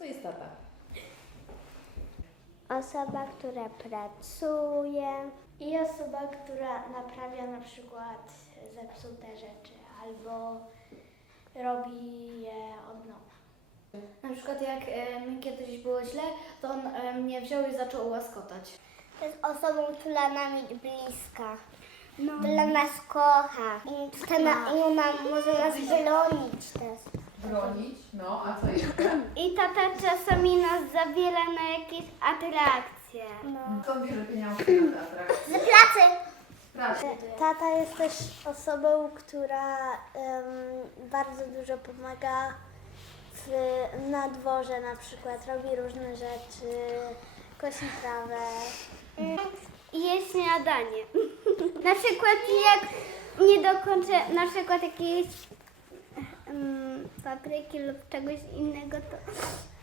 to jest tata? Osoba, która pracuje i osoba, która naprawia na przykład zepsute rzeczy albo robi je od nowa. Na przykład jak e, mi kiedyś było źle, to on e, mnie wziął i zaczął łaskotać. To jest osobą, która nam jest bliska. Dla nas kocha. I, chce na, i ona może nas bronić też. Bronić, no, a co jeszcze? I tata czasami nas zabiera na jakieś atrakcje. Skąd bierze pieniądze na teatr? Z pracy! Pracy. Tata jest też osobą, która em, bardzo dużo pomaga w, na dworze na przykład, robi różne rzeczy, kosi trawę. I je śniadanie. na przykład jak nie dokończę na przykład jakiejś papryki lub czegoś innego, to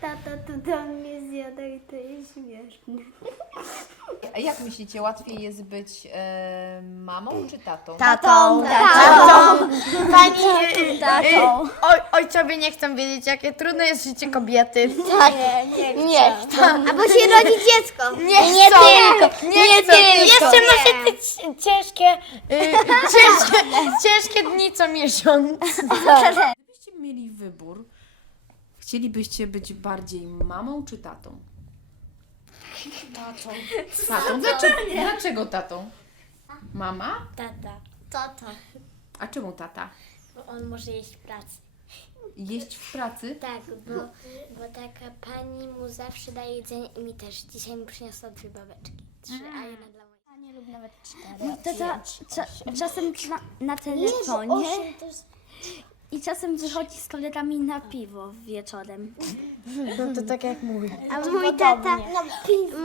tata to do mnie zjada i to jest śmieszne. A jak myślicie, łatwiej jest być e, mamą czy tatą? Tatą, tatą. Pani, tatą. Oj, ojcowie nie chcą wiedzieć, jakie trudne jest życie kobiety. Tak. Nie, nie, chcą. Albo się rodzi dziecko. Nie, Nie chcą. tylko, Nie, nie chcą. tylko. Jeszcze te ci- ciężkie, y, ciężkie, ciężkie dni co miesiąc. Wybór, chcielibyście być bardziej mamą czy tatą? Tatą. Tatą? Dlaczego, dlaczego tatą? Mama? Tata. Tata. A czemu tata? Bo on może jeść w pracy. Jeść w pracy? Tak, bo, bo taka pani mu zawsze daje jedzenie i mi też. Dzisiaj mi przyniosła dwie babeczki. Trzy, a jedna dla mojej. Pani lub nawet cztery. Tata cza, czasem na, na telefonie i czasem wychodzi z koleżami na piwo wieczorem. No to tak jak mówię. A mój tata,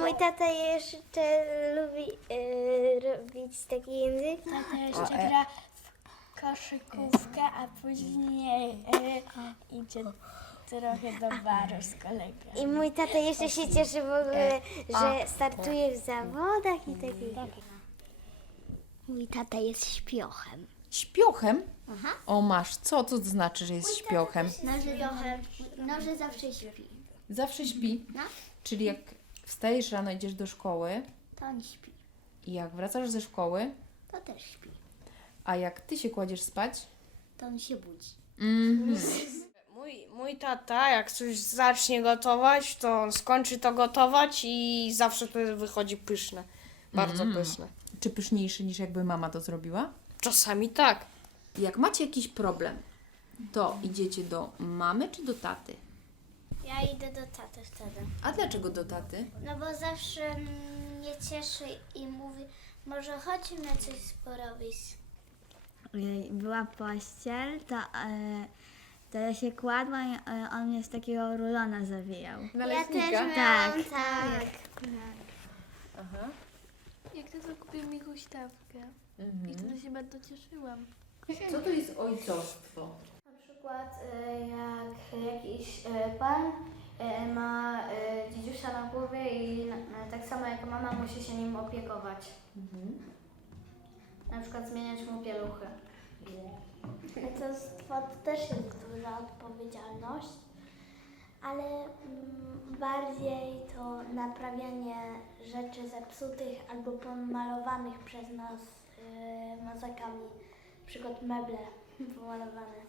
mój tata jeszcze lubi y, robić taki język. Tata jeszcze gra w koszykówkę, a później y, idzie trochę do baru z kolegą. I mój tata jeszcze się cieszy w ogóle, że startuje w zawodach i takie. Mój tata jest śpiochem. Śpiochem? O masz, co to znaczy, że jest śpiochem? No, że, no, że zawsze śpi. Zawsze śpi. No. Czyli jak wstajesz rano, idziesz do szkoły To on śpi. i jak wracasz ze szkoły, To też śpi. a jak ty się kładziesz spać, To on się budzi. Mój, mój tata, jak coś zacznie gotować, to on skończy to gotować i zawsze to wychodzi pyszne. Bardzo pyszne. czy pyszniejszy niż jakby mama to zrobiła? Czasami tak. Jak macie jakiś problem, to idziecie do mamy czy do taty? Ja idę do taty wtedy. A dlaczego do taty? No bo zawsze mnie cieszy i mówi, może chodźmy coś porobić. Ojej, Była pościel, to, e, to ja się kładłam i e, on mnie z takiego rulona zawijał. Ja też miałam Tak. tak. Aha. Jak to zakupił mi huśtawkę. I wtedy się bardzo cieszyłam. Co to jest ojcostwo? Na przykład e, jak jakiś e, pan e, ma e, dzidziusia na głowie i na, tak samo jak mama musi się nim opiekować. Na przykład zmieniać mu pieluchy. Ojcostwo to też jest duża odpowiedzialność, ale mm, bardziej to naprawianie rzeczy zepsutych albo pomalowanych przez nas yy, mazakami. Na przykład meble pomalowane.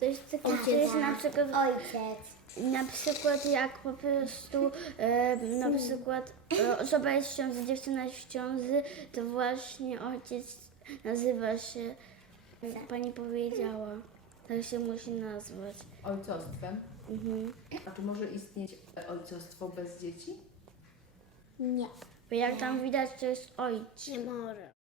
To jest taki Ojciec. na przykład ojciec. Na przykład jak po prostu e, na przykład e, osoba jest w ciąży, dziewczyna jest w ciąży, to właśnie ojciec nazywa się, jak pani powiedziała, tak się musi nazwać. Ojcostwem. Mhm. A czy może istnieć ojcostwo bez dzieci? Nie. Bo jak tam widać, to jest ojciec. Nie może.